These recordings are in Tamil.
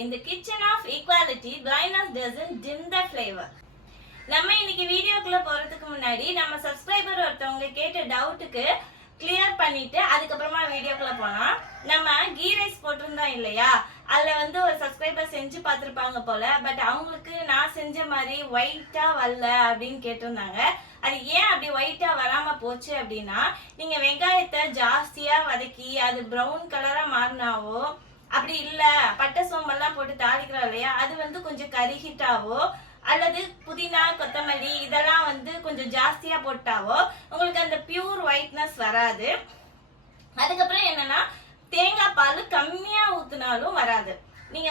In the kitchen of equality, blindness doesn't dim the flavor. நம்ம இன்னைக்கு வீடியோக்குள்ள போறதுக்கு முன்னாடி நம்ம சப்ஸ்கிரைபர் ஒருத்தவங்க கேட்ட டவுட்டுக்கு கிளியர் பண்ணிட்டு அதுக்கப்புறமா வீடியோக்குள்ள போலாம். நம்ம கீ ரைஸ் போட்டிருந்தோம் இல்லையா, அதுல ஒரு சப்ஸ்கிரைபர் செஞ்சு பார்த்துருப்பாங்க போல. பட் அவங்களுக்கு நான் செஞ்ச மாதிரி ஒயிட்டா வரல அப்படின்னு கேட்டிருந்தாங்க. அது ஏன் அப்படி ஒயிட்டா வராம போச்சு அப்படின்னா, நீங்க வெங்காயத்தை ஜாஸ்தியா வதக்கி அது ப்ரௌன் கலரா மாறினாவோ, அப்படி இல்ல பட்டை சோம்பெல்லாம் போட்டு தாளிக்கிறோம் இல்லையா, அது கொஞ்சம் கருகிட்டாவோ அல்லது புதினா கொத்தமல்லி இதெல்லாம் கொஞ்சம் ஜாஸ்தியா போட்டாவோ உங்களுக்கு அந்த பியூர் ஒயிட்னஸ் வராது. அதுக்கப்புறம் என்னன்னா, தேங்காய் பால் கம்மியா ஊத்துனாலும் வராது. நீங்க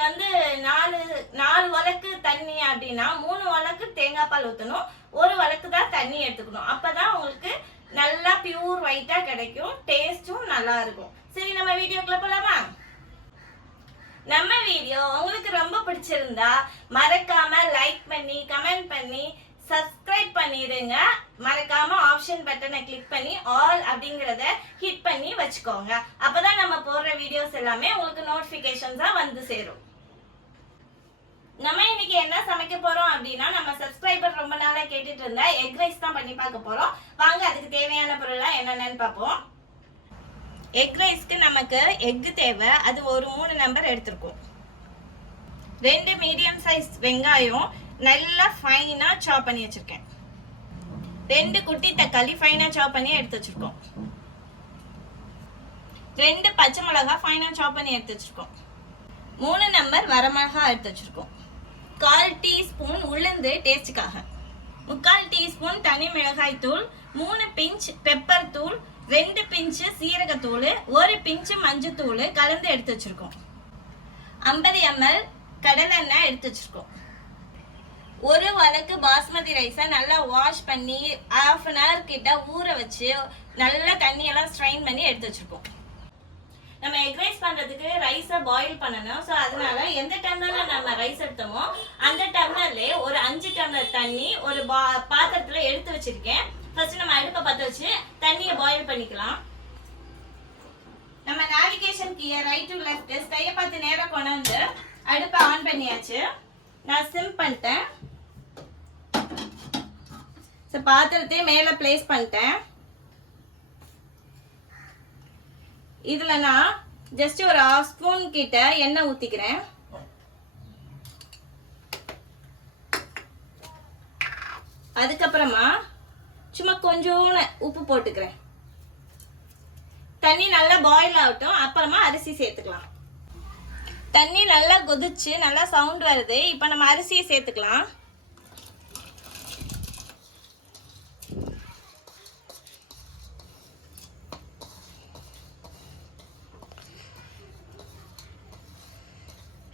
நாலு வழக்கு தண்ணி அப்படின்னா 3 வழக்கு தேங்காய் பால் ஊற்றணும், 1 வழக்கு தான் தண்ணி எடுத்துக்கணும். அப்பதான் உங்களுக்கு நல்லா பியூர் ஒயிட்டா கிடைக்கும், டேஸ்டும் நல்லா இருக்கும். சரி, நம்ம வீடியோக்குள்ள போலாமா? நம்ம வீடியோ உங்களுக்கு ரொம்ப பிடிச்சிருந்தா மறக்காம லைக் பண்ணி கமெண்ட் பண்ணி சப்ஸ்கிரைப் பண்ணிடுங்க. மறக்காம ஆப்ஷன் பட்டனை கிளிக் பண்ணி ஆல் அப்படிங்கறத ஹிட் பண்ணி வச்சுக்கோங்க. அப்பதான் நம்ம போடுற வீடியோஸ் எல்லாமே உங்களுக்கு நோட்டிபிகேஷன்ஸா சேரும். நம்ம இன்னைக்கு என்ன சமைக்க போறோம் அப்படின்னா, நம்ம சப்ஸ்கிரைபர் ரொம்ப நாளா கேட்டுட்டு இருந்தா எக் ரைஸ் தான் பண்ணி பார்க்க போறோம். வாங்க அதுக்கு தேவையான பொருள்லாம் என்னென்னு பார்ப்போம். எக் ரைஸ்க்கு நமக்கு எக்கு தேவை. அது ஒரு 3 நம்பர் எடுத்திருக்கோம். 2 மீடியம் சைஸ் வெங்காயம் நல்லா ஃபைனா சாப் பண்ணி வச்சிருக்கேன். 2 குட்டி தக்காளி ஃபைனா சாப் பண்ணி எடுத்து வச்சிருக்கோம். 2 பச்சை மிளகாய் ஃபைனா சாப் பண்ணி எடுத்து வச்சிருக்கோம். 3 நம்பர் வரமிளகாய் எடுத்து வச்சிருக்கோம். 1/4 டீஸ்பூன் உளுந்து டேஸ்டுக்காக, 3/4 டீஸ்பூன் தனி மிளகாய் தூள், 3 பிஞ்ச் பெப்பர் தூள், 2 பிஞ்சு சீரகத்தூள், 1 பிஞ்சு மஞ்சத்தூள் கலந்து எடுத்து வச்சிருக்கோம். 50 ml கடலெண்ணெய் எடுத்து வச்சிருக்கோம். 1 வழக்கு பாஸ்மதி ரைஸை நல்லா வாஷ் பண்ணி 1/2 an hour கிட்ட ஊற வச்சு நல்லா தண்ணியெல்லாம் ஸ்ட்ரைன் பண்ணி எடுத்து வச்சிருக்கோம். நம்ம எக் ரைஸ் பண்றதுக்கு ரைஸை பாயில் பண்ணணும். ஸோ அதனால எந்த டம்ளர்ல நம்ம ரைஸ் எடுத்தோமோ அந்த டம்ளர்லேயே ஒரு 5 டம்ளர் தண்ணி ஒரு பாத்திரத்துல எடுத்து வச்சிருக்கேன். ஃபர்ஸ்ட் நம்ம அடுப்பை பற்ற வச்சு தண்ணியை பாயில் பண்ணிக்கலாம். நம்ம நேவிகேஷன் கீயை ரைட் டு லெஃப்ட் ஸ்டையை பார்த்து நேரம் கொண்டாந்து அடுப்பை ஆன் பண்ணியாச்சு. நான் சிம் பண்ணிட்டேன். பாத்திரத்தை மேலே பிளேஸ் பண்ணிட்டேன். இதுல நான் ஜஸ்ட் ஒரு 1/2 ஸ்பூன் கிட்ட எண்ணெய் ஊத்திக்கிறேன். அதுக்கப்புறமா சும்மா கொஞ்சோன்னு உப்பு போட்டுக்கிறேன். தண்ணி நல்லா பாயில் ஆகட்டும், அப்புறமா அரிசி சேர்த்துக்கலாம். தண்ணி நல்லா கொதிச்சு நல்லா சவுண்ட் வருது. இப்போ நம்ம அரிசியை சேர்த்துக்கலாம்.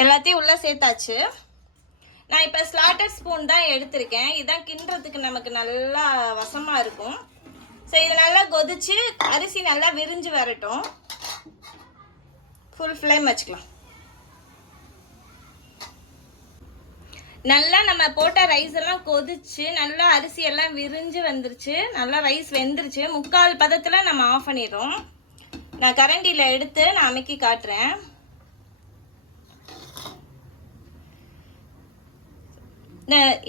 எல்லாத்தையும் உள்ள சேர்த்தாச்சு. நான் இப்போ ஸ்லாட்டர் ஸ்பூன் தான் எடுத்திருக்கேன். இதான் கிண்டுறதுக்கு நமக்கு நல்லா வசமாக இருக்கும். ஸோ இது நல்லா கொதிச்சு அரிசி நல்லா விரிஞ்சு வரட்டும். ஃபுல் ஃப்ளேம் வச்சுக்கலாம். நல்லா நம்ம போட்ட ரைஸ் எல்லாம் கொதிச்சு நல்லா அரிசி எல்லாம் விரிஞ்சு வந்துருச்சு. நல்லா ரைஸ் வெந்துருச்சு. 3/4 பதத்தில் நம்ம ஆஃப் பண்ணிடுறோம். நான் கரண்டியில் எடுத்து நான் அமைக்கி காட்டுறேன்.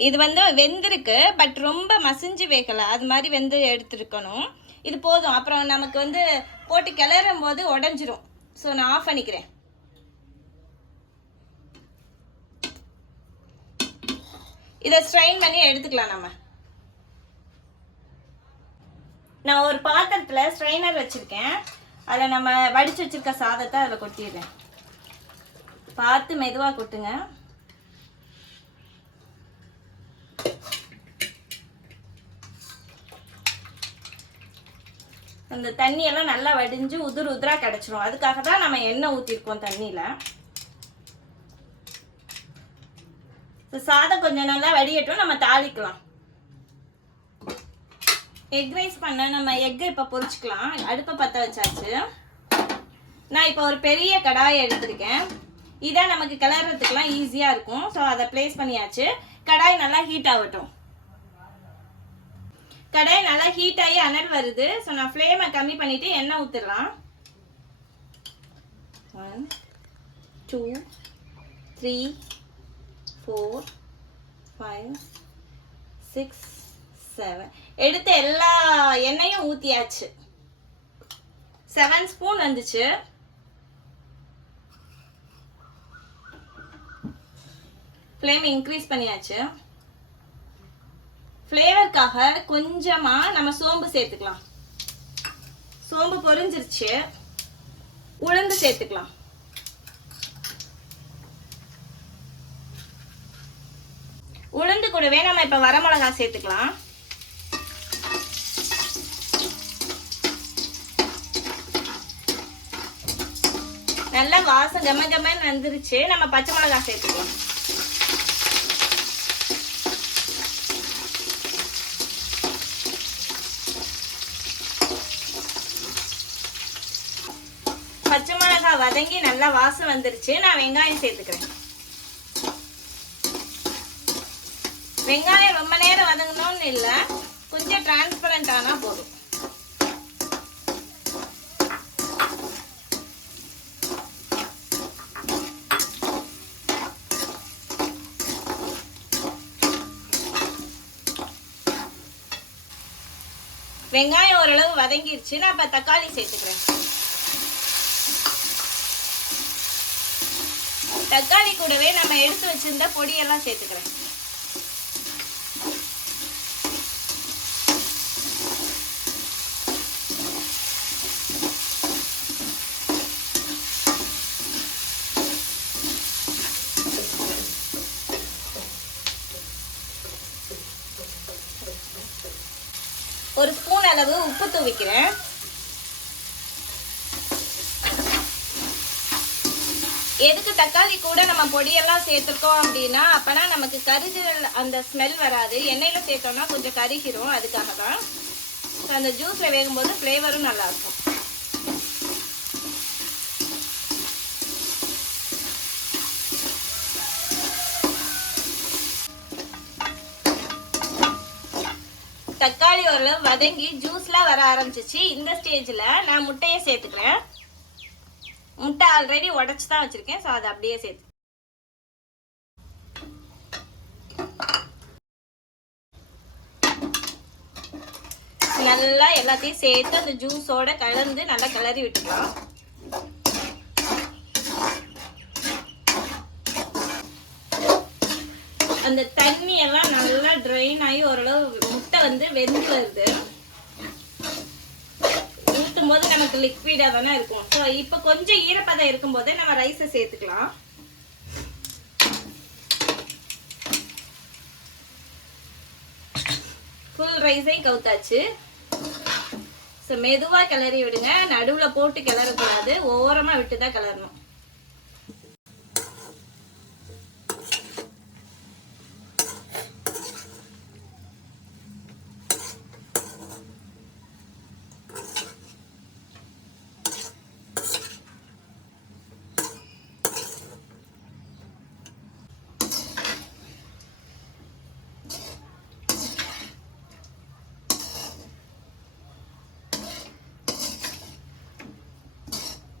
இது வெந்திருக்கு, பட் ரொம்ப மசிஞ்சு வேகலை. அது மாதிரி வெந்து எடுத்துருக்கணும். இது போதும். அப்புறம் நமக்கு போட்டு கிளறும் போது உடஞ்சிரும். ஸோ நான் ஆஃப் பண்ணிக்கிறேன். இதை ஸ்ட்ரைன் பண்ணி எடுத்துக்கலாம். நான் ஒரு பாத்திரத்தில் ஸ்ட்ரைனர் வச்சிருக்கேன். அதில் நம்ம வடிச்சு வச்சிருக்க சாதத்தை அதில் கொட்டிடுறேன். பார்த்து மெதுவாக கொட்டுங்க. அந்த தண்ணியெல்லாம் நல்லா வடிஞ்சு உதிரா கிடைச்சிரும். அதுக்காக தான் நம்ம எண்ணெய் ஊற்றிருக்கோம் தண்ணியில். சாதம் கொஞ்சம் நல்லா வடியட்டும், நம்ம தாளிக்கலாம். எக் ரைஸ் பண்ண நம்ம எக்கை இப்போ பொரிச்சுக்கலாம். அடுப்பை பற்ற வச்சாச்சு. நான் இப்போ ஒரு பெரிய கடாயை எடுத்திருக்கேன். இதான் நமக்கு கிளறதுக்கெல்லாம் ஈஸியாக இருக்கும். ஸோ அதை பிளேஸ் பண்ணியாச்சு. கடாய் நல்லா ஹீட் ஆகட்டும். கடாய் நல்லா ஹீட் ஆகி அனல் வருது. ஸோ நான் ஃப்ளேமை கம்மி பண்ணிட்டு எண்ணெய் ஊற்றிடலாம். 1 2 3 4 5 6 7 எடுத்து எல்லா எண்ணெயும் ஊற்றியாச்சு. 7 ஸ்பூன் வந்துச்சு. ஃப்ளேம் இன்க்ரீஸ் பண்ணியாச்சு. ஃப்ளேவருக்காக கொஞ்சமாக நம்ம சோம்பு சேர்த்துக்கலாம். சோம்பு பொரிஞ்சிருச்சு. உளுந்து சேர்த்துக்கலாம். உளுந்து கூடவே நம்ம இப்போ வரமிளகா சேர்த்துக்கலாம். நல்லா வாசம் கமகமன்னு வந்துருச்சு. நம்ம பச்சை மிளகா சேர்த்துக்கலாம். பச்சை மிளகா வதங்கி நல்லா வாசம் வந்துருச்சு. நான் வெங்காயம் சேர்த்துக்கிறேன். வெங்காயம் ரொம்ப நேரம் வதங்கணும்னு இல்லை, கொஞ்சம் டிரான்ஸ்பரண்ட் ஆனா போதும். வெங்காயம் ஓரளவு வதங்கிருச்சு. நான் இப்ப தக்காளி சேர்த்துக்கிறேன். தக்காளி கூடவே நம்ம எடுத்து வச்சிருந்த பொடியெல்லாம் சேர்த்துக்கிறேன். ஒரு ஸ்பூன் அளவு உப்பு தூவிக்கிறேன். எதுக்கு தக்காளி கூட நம்ம பொடியெல்லாம் சேர்த்துருக்கோம் அப்படின்னா அப்பனா நமக்கு கருகிற அந்த ஸ்மெல் வராது. எண்ணெயில சேர்த்தோம்னா கொஞ்சம் கருகிரும். அதுக்காக தான். அந்த ஜூஸ்ல வேகும்போது ஃப்ளேவரும் நல்லா இருக்கும். தக்காளி ஓரளவு வதங்கி ஜூஸ்லாம் வர ஆரம்பிச்சிச்சு. இந்த ஸ்டேஜில் நான் முட்டையை சேர்த்துக்கிறேன். முட்டை ஆல்ரெடி உடச்சி தான் வச்சுருக்கேன். ஸோ அதை அப்படியே சேர்த்து நல்லா எல்லாத்தையும் சேர்த்து அந்த ஜூஸோட கலந்து நல்லா கிளறி விட்டுக்கலாம். அந்த தண்ணி எல்லாம் நல்லா ட்ரைன் ஆகி ஓரளவு முட்டை வந்து வெந்து வருது. ஊற்றும் போது நமக்கு லிக்விடா தானே இருக்கும். ஸோ இப்போ கொஞ்சம் ஈரப்பதம் இருக்கும் போதே நம்ம ரைஸை சேர்த்துக்கலாம். ஃபுல் ரைஸை கவுத்தாச்சு. ஸோ மெதுவாக கிளறி விடுங்க. நடுவில் போட்டு கிளறக்கூடாது. ஓரமாக விட்டு தான் கிளறணும்.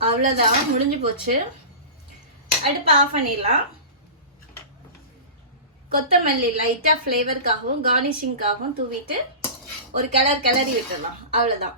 அவ்வளோதான், முடிஞ்சு போச்சு. அடுப்பு ஆஃப் பண்ணிடலாம். கொத்தமல்லி லைட்டாக ஃப்ளேவருக்காகவும் கார்னிஷிங்காகவும் தூவிட்டு ஒரு கிளறி விட்டுடலாம். அவ்வளோதான்.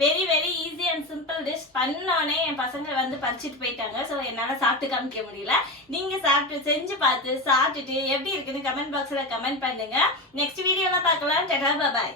Very very easy and simple dish. பண்ணோடனே என் பசங்க வந்து பறிச்சுட்டு போயிட்டாங்க. ஸோ என்னால் சாப்பிட்டு காமிக்க முடியல. நீங்கள் செஞ்சு பார்த்து சாப்பிட்டுட்டு எப்படி இருக்குன்னு கமெண்ட் பாக்ஸில் கமெண்ட் பண்ணுங்க. நெக்ஸ்ட் வீடியோவில் பார்க்கலாம். டாடா பாய்.